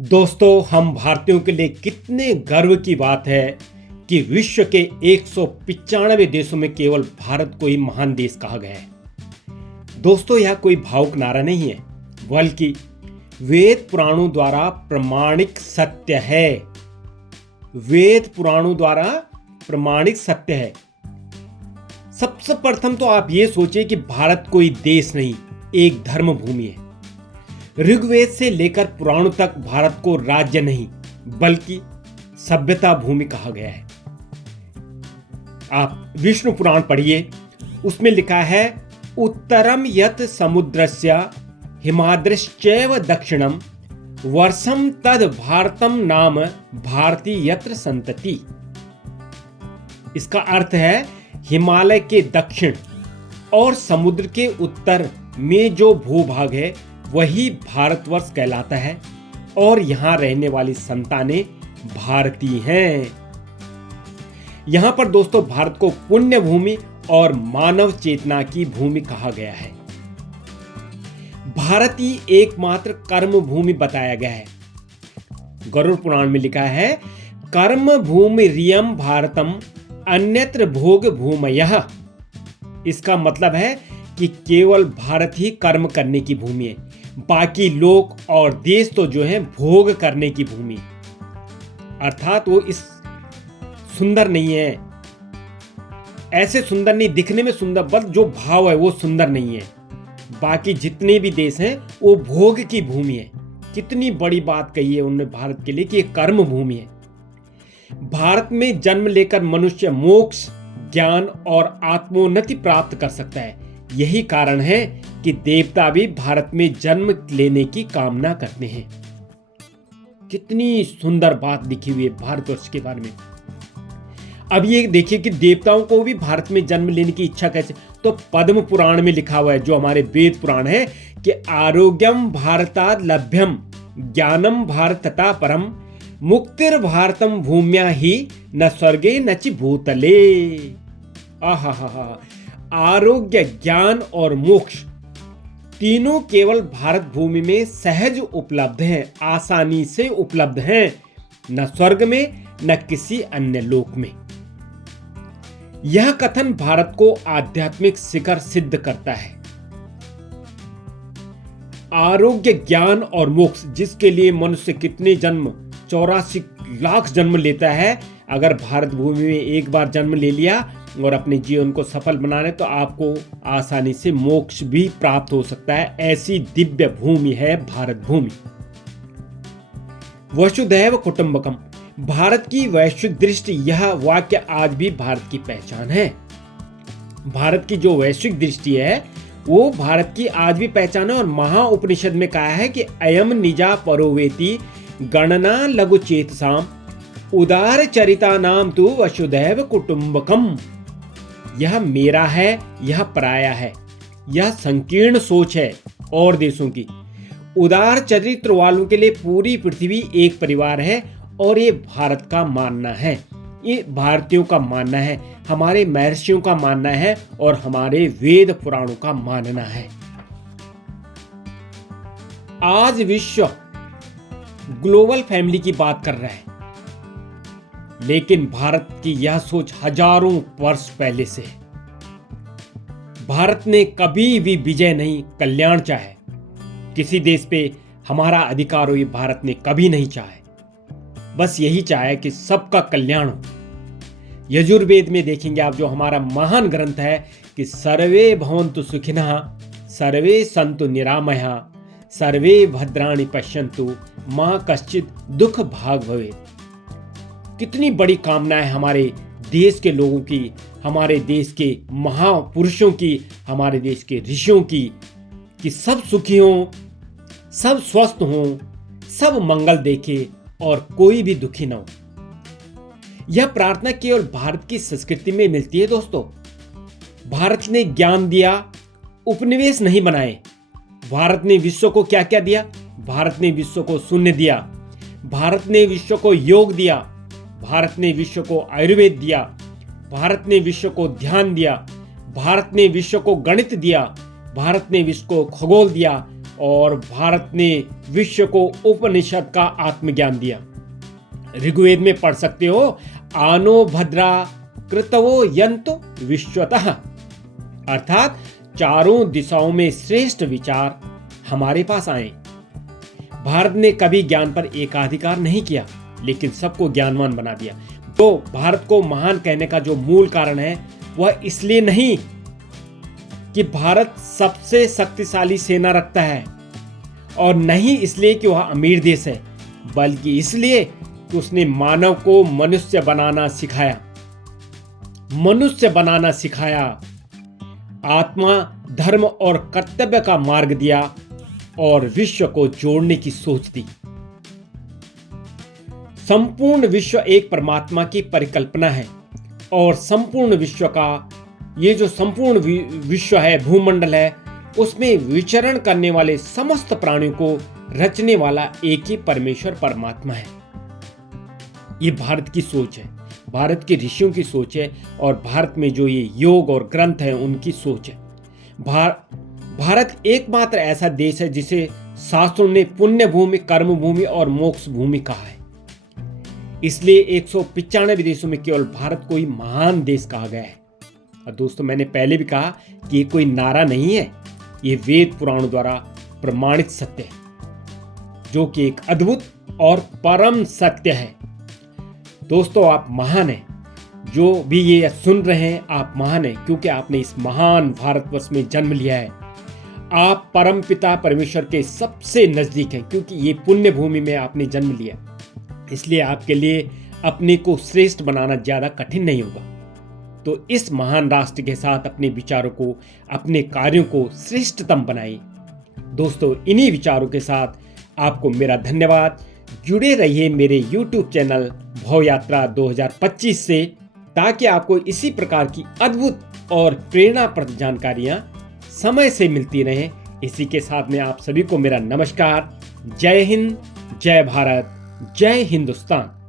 दोस्तों, हम भारतीयों के लिए कितने गर्व की बात है कि विश्व के 195 देशों में केवल भारत को ही महान देश कहा गया है। दोस्तों, यह कोई भावुक नारा नहीं है, बल्कि वेद पुराणों द्वारा प्रमाणिक सत्य है। वेद पुराणों द्वारा प्रमाणिक सत्य है। सबसे प्रथम तो आप ये सोचिए कि भारत कोई देश नहीं, एक धर्म भूमि है। ऋग्वेद से लेकर पुराणों तक भारत को राज्य नहीं, बल्कि सभ्यता भूमि कहा गया है। आप विष्णु पुराण पढ़िए, उसमें लिखा है उत्तरम यत समुद्रस्य हिमाद्रश्चैव दक्षिणम वर्षम तद भारतम नाम भारती यत्र संतति। इसका अर्थ है हिमालय के दक्षिण और समुद्र के उत्तर में जो भूभाग है वही भारतवर्ष कहलाता है और यहां रहने वाली संतानें भारतीय हैं। यहां पर दोस्तों भारत को पुण्य भूमि और मानव चेतना की भूमि कहा गया है। भारत ही एकमात्र कर्म भूमि बताया गया है। गरुड़ पुराण में लिखा है कर्म भूमि रियम भारतम अन्यत्र भोग भूमयः। इसका मतलब है कि केवल भारत ही कर्म करने की भूमि है, बाकी लोक और देश तो जो है भोग करने की भूमि। अर्थात वो इस सुंदर नहीं है, ऐसे सुंदर नहीं, दिखने में सुंदर, बस जो भाव है वो सुंदर नहीं है। बाकी जितने भी देश हैं वो भोग की भूमि है। कितनी बड़ी बात कही है उन्होंने भारत के लिए कि ये कर्म भूमि है। भारत में जन्म लेकर मनुष्य मोक्ष, ज्ञान और आत्मोन्नति प्राप्त कर सकता है। यही कारण है कि देवता भी भारत में जन्म लेने की कामना करते हैं। कितनी सुंदर बात लिखी हुई है भारतवर्ष के बारे में। अब ये देखिए कि देवताओं को भी भारत में जन्म लेने की इच्छा कैसे, तो पद्म पुराण में लिखा हुआ है, जो हमारे वेद पुराण है, कि आरोग्यम भारताद लभ्यम ज्ञानम भारतता परम मुक्तिर भारतम भूम्या ही न स्वर्गे न च भूतले। आहा, आरोग्य, ज्ञान और मोक्ष तीनों केवल भारत भूमि में सहज उपलब्ध हैं, आसानी से उपलब्ध हैं, न स्वर्ग में न किसी अन्य लोक में। यह कथन भारत को आध्यात्मिक शिखर सिद्ध करता है। आरोग्य, ज्ञान और मोक्ष, जिसके लिए मनुष्य कितने जन्म, 84 लाख जन्म लेता है, अगर भारत भूमि में एक बार जन्म ले लिया और अपने जीवन को सफल बनाने, तो आपको आसानी से मोक्ष भी प्राप्त हो सकता है। ऐसी दिव्य भूमि है भारत भूमि। वसुधैव कुटुंबकम, भारत की वैश्विक दृष्टि, यह वाक्य आज भी भारत की पहचान है। भारत की जो वैश्विक दृष्टि है वो भारत की आज भी पहचान है। और महाउपनिषद में कहा है कि अयम निजा परोवेति गणना लघु चेतसाम उदार चरिता नाम तु वसुधैव कुटुंबकम। यह मेरा है, यह पराया है, यह संकीर्ण सोच है और देशों की। उदार चरित्र वालों के लिए पूरी पृथ्वी एक परिवार है और ये भारत का मानना है, ये भारतीयों का मानना है, हमारे महर्षियों का मानना है और हमारे वेद पुराणों का मानना है। आज विश्व ग्लोबल फैमिली की बात कर रहा है, लेकिन भारत की यह सोच हजारों वर्ष पहले से है। भारत ने कभी भी विजय नहीं, कल्याण चाहे। किसी देश पे हमारा अधिकार हो, ये भारत ने कभी नहीं चाहे। बस यही चाहे कि सबका कल्याण हो। यजुर्वेद में देखेंगे आप, जो हमारा महान ग्रंथ है, कि सर्वे भवन्तु सुखिनः सर्वे सन्तु निरामयाः सर्वे भद्राणि पश्यन्तु मां कश्चित् दुख भाग भवेत्। कितनी बड़ी कामना है हमारे देश के लोगों की, हमारे देश के महापुरुषों की, हमारे देश के ऋषियों की, कि सब सुखी हों, सब स्वस्थ हों, सब मंगल देखे और कोई भी दुखी ना हो। यह प्रार्थना केवल भारत की संस्कृति में मिलती है। दोस्तों, भारत ने ज्ञान दिया, उपनिवेश नहीं बनाए। भारत ने विश्व को क्या क्या दिया? भारत ने विश्व को शून्य दिया, भारत ने विश्व को योग दिया, भारत ने विश्व को आयुर्वेद दिया, भारत ने विश्व को ध्यान दिया, भारत ने विश्व को गणित दिया, भारत ने विश्व को खगोल दिया और भारत ने विश्व को उपनिषद का आत्मज्ञान दिया। ऋग्वेद में पढ़ सकते हो, आनो भद्रा कृतवो यंतो विश्वतः, अर्थात चारों दिशाओं में श्रेष्ठ विचार हमारे पास आए। भारत ने कभी ज्ञान पर एकाधिकार नहीं किया, लेकिन सबको ज्ञानवान बना दिया। तो भारत को महान कहने का जो मूल कारण है वह इसलिए नहीं कि भारत सबसे शक्तिशाली सेना रखता है, और नहीं इसलिए कि वह अमीर देश है, बल्कि इसलिए कि उसने मानव को मनुष्य बनाना सिखाया। मनुष्य बनाना सिखाया, आत्मा, धर्म और कर्तव्य का मार्ग दिया और विश्व को जोड़ने की सोच दी। संपूर्ण विश्व एक परमात्मा की परिकल्पना है, और संपूर्ण विश्व का ये जो संपूर्ण विश्व है, भूमंडल है, उसमें विचरण करने वाले समस्त प्राणियों को रचने वाला एक ही परमेश्वर परमात्मा है। ये भारत की सोच है, भारत के ऋषियों की सोच है, और भारत में जो ये योग और ग्रंथ हैं उनकी सोच है। भारत एकमात्र ऐसा देश है जिसे शास्त्रों ने पुण्य भूमि, कर्म भूमि और मोक्ष भूमि कहा है। इसलिए 195 देशों में केवल भारत को ही महान देश कहा गया है। और दोस्तों, मैंने पहले भी कहा कि ये कोई नारा नहीं है, ये वेद पुराणों द्वारा प्रमाणित सत्य है, जो कि एक अद्भुत और परम सत्य है। दोस्तों, आप महान हैं, जो भी ये सुन रहे हैं आप महान हैं, क्योंकि आपने इस महान भारतवर्ष में जन्म लिया है। आप परम पिता परमेश्वर के सबसे नजदीक हैं, क्योंकि ये पुण्य भूमि में आपने जन्म लिया। इसलिए आपके लिए अपने को श्रेष्ठ बनाना ज्यादा कठिन नहीं होगा। तो इस महान राष्ट्र के साथ अपने विचारों को, अपने कार्यों को श्रेष्ठतम बनाइए। दोस्तों, इन्हीं विचारों के साथ आपको मेरा धन्यवाद। जुड़े रहिए मेरे YouTube चैनल भव यात्रा 2025 से, ताकि आपको इसी प्रकार की अद्भुत और प्रेरणाप्रद जानकारियां समय से मिलती रहें। इसी के साथ में आप सभी को मेरा नमस्कार। जय हिंद, जय भारत, जय हिंदुस्तान।